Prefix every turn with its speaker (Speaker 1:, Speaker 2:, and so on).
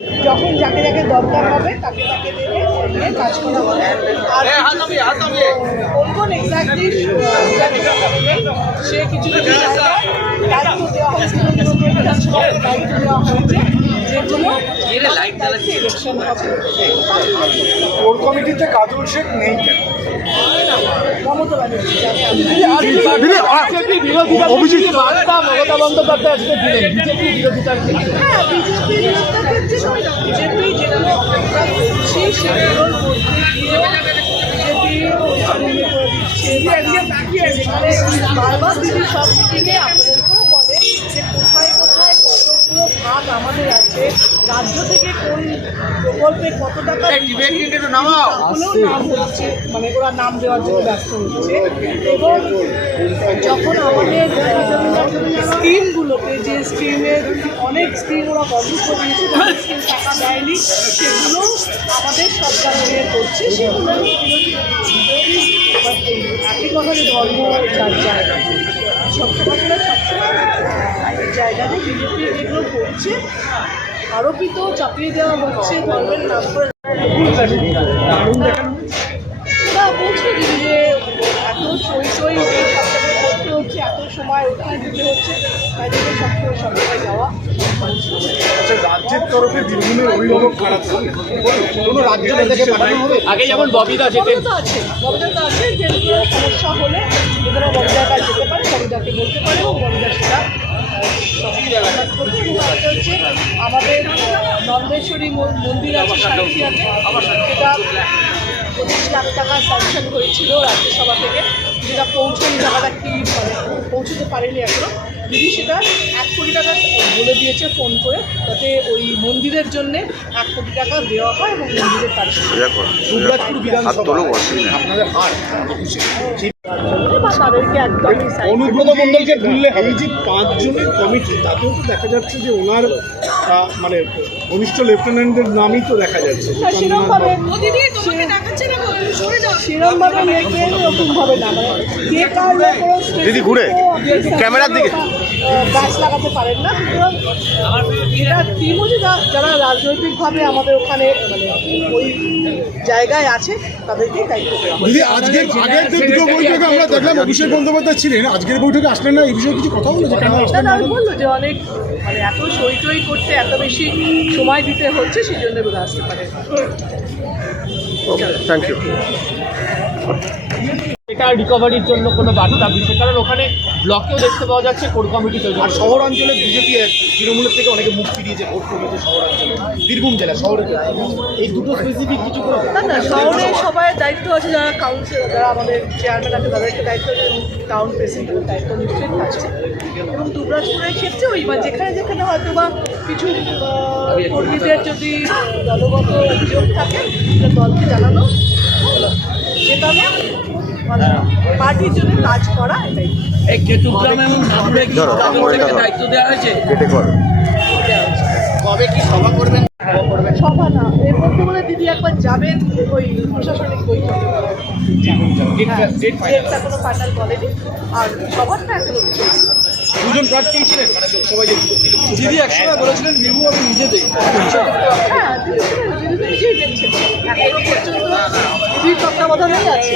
Speaker 1: যখন যাকে যাকে দরকার হবে তাকে তাকে দেবে নিয়ে কাজ করা হবে। আর কোন কোন এক্স্যাক্টলি সে কিছু কিছু জায়গায় দায়িত্ব দেওয়া হয়েছে দায়িত্ব দেওয়া হয়েছে যেগুলো ইলেকশন হবে।
Speaker 2: কোর কমিটিতে কাজল শেখ নেই কেন?
Speaker 1: মমতা ব্যানার্জি
Speaker 2: অভিজিৎ
Speaker 3: মমতা বন্দ্যোপাধ্যায় আজকে বিজেপি
Speaker 1: হ্যাঁ বিরোধিতা বিজেপি যেগুলো আমরা করছি সেগুলোর মধ্যে দিয়েও বিজেপি বারবার দিদি সব মিটিংয়ে আপনাদেরকেও বলে যে কোথায় কোথায় কতগুলো আমাদের আছে রাজ্য থেকে কোন প্রকল্পে কত টাকা নাম হচ্ছে মানে ওরা নাম দেওয়ার জন্য ব্যস্ত হচ্ছে এবং যখন আমাদের স্কিমগুলোকে যে স্কিমের অনেক স্কিম ওরা বন্ধ করে দিয়েছে স্কিম টাকা দেয়নি সেগুলো আমাদের সরকার নিয়ে করছে সেগুলো একই কথা ধর্ম যার জায়গা সবসময় জায়গাতে বিজেপি যেগুলো করছে আরোপিত চাপিয়ে দেওয়া হচ্ছে ধর্মের নাম করে। না বলছি যে এত সই সই করতে হচ্ছে এত সময় ওখানে দিতে হচ্ছে তাই জন্য সবসময় সবসময় যাওয়া
Speaker 2: আচ্ছা রাজ্যের তরফে বীরভূমের অভিভাবক খারাপ কোনো রাজ্য নেতাকে পাঠানো হবে?
Speaker 3: আগে যেমন যেতেন।
Speaker 1: ববিতা আছে ববিতা তো আছে যে সমস্যা হলে যে ববিদার কাছে যেতে পারে ববিদাকে বলতে পারে এবং ববিদা সেটা হচ্ছে আমাদের নন্দেশ্বরী মন্দির আছে সেটা পঁচিশ লাখ টাকা স্যাংশন হয়েছিল রাজ্যসভা থেকে। যেটা পৌঁছয়নি টাকাটা কি মানে পৌঁছতে পারেনি এখনও। দিদি সেটা এক কোটি টাকা বলে দিয়েছে ফোন করে যাতে ওই মন্দিরের জন্য এক কোটি টাকা দেওয়া হয় এবং মন্দিরের কাজ
Speaker 2: আপনাদের হার
Speaker 1: তাদেরকে একদমই side
Speaker 2: অনুব্রত মন্ডলকে ভুললে এই যে পাঁচজনের কমিটি তাতেও তো দেখা যাচ্ছে যে ওনার মানে ঘনিষ্ঠ লেফটেন্যান্টের নামই তো দেখা যাচ্ছে
Speaker 1: মানে
Speaker 2: দিদি ঘুরে, ক্যামেরার দিকে।
Speaker 1: গাছ লাগাতে পারেন না সুতরাং এরা যারা রাজনৈতিকভাবে আমাদের ওখানে মানে ওই জায়গায় আছে তাদেরকে দায়িত্ব দেওয়া।
Speaker 4: দিদি আজকের আগের যে দুটো বৈঠকে আমরা দেখলাম অভিষেক বন্দ্যোপাধ্যায় ছিলেন। আজকের বৈঠকে আসলেন না এই বিষয়ে কিছু কথা হলো যে কেন
Speaker 1: না বলল যে অনেক মানে এত সই টই করতে এত বেশি সময় দিতে হচ্ছে সেই জন্য বোধ আসতে পারে।
Speaker 2: থ্যাংক ইউ
Speaker 3: এটা রিকভারির জন্য কোনো বার্তা দিচ্ছে কারণ ওখানে ব্লকেও দেখতে পাওয়া যাচ্ছে কোর কমিটি তৈরি
Speaker 2: আর শহরাঞ্চলে বিজেপি তৃণমূলের থেকে অনেকে মুখ ফিরিয়েছে ভোট করেছে শহরাঞ্চলে বীরভূম জেলা শহরে এই দুটো স্পেসিফিক কিছু করে
Speaker 1: না না শহরে সবাই দায়িত্ব আছে যারা কাউন্সিলর যারা আমাদের চেয়ারম্যান আছে তাদেরকে দায়িত্ব আছে টাউন প্রেসিডেন্টের দায়িত্ব নিশ্চয়ই থাকছে এবং দুবরাজপুরের ক্ষেত্রে ওই বা যেখানে যেখানে হয়তো বা কিছু কর্মীদের যদি দলগত অভিযোগ থাকে সেটা দলকে জানানো। মানে পার্টির জন্য কাজ করা এটাই।
Speaker 5: এই কেতুগ্রাম এবং ধামুরে কি দায়িত্ব দেওয়া হয়েছে।
Speaker 2: কবে কি সভা করবেন?
Speaker 1: সভা না এর মধ্যে বলে দিদি একবার যাবেন ওই প্রশাসনিক বৈঠকে। ডেটটা কোনো ফাইনাল বলেনি আর সবারটা এখনও চলছে
Speaker 2: দুজন প্রার্থী ছিলেন মানে লোকসভায়
Speaker 3: দিদি একসময় বলেছিলেন বিভু আমি নিজে দেখি
Speaker 1: হ্যাঁ দিদি নিজেই দেখছেন। এখনও পর্যন্ত তত্ত্বাবধানেই আছে